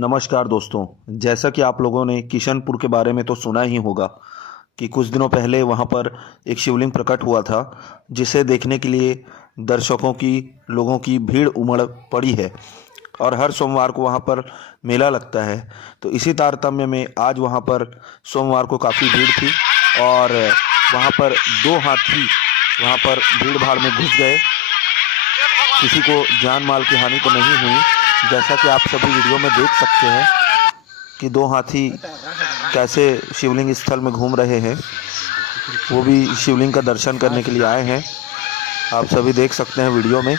नमस्कार दोस्तों, जैसा कि आप लोगों ने किशनपुर के बारे में तो सुना ही होगा कि कुछ दिनों पहले वहां पर एक शिवलिंग प्रकट हुआ था, जिसे देखने के लिए लोगों की भीड़ उमड़ पड़ी है। और हर सोमवार को वहां पर मेला लगता है। तो इसी तारतम्य में आज वहां पर सोमवार को काफ़ी भीड़ थी और वहां पर दो हाथी वहां पर भीड़ भाड़ में घुस गए। किसी को जान माल की हानि तो नहीं हुई, जैसा कि आप सभी वीडियो में देख सकते हैं कि दो हाथी कैसे शिवलिंग स्थल में घूम रहे हैं। वो भी शिवलिंग का दर्शन करने के लिए आए हैं। आप सभी देख सकते हैं वीडियो में।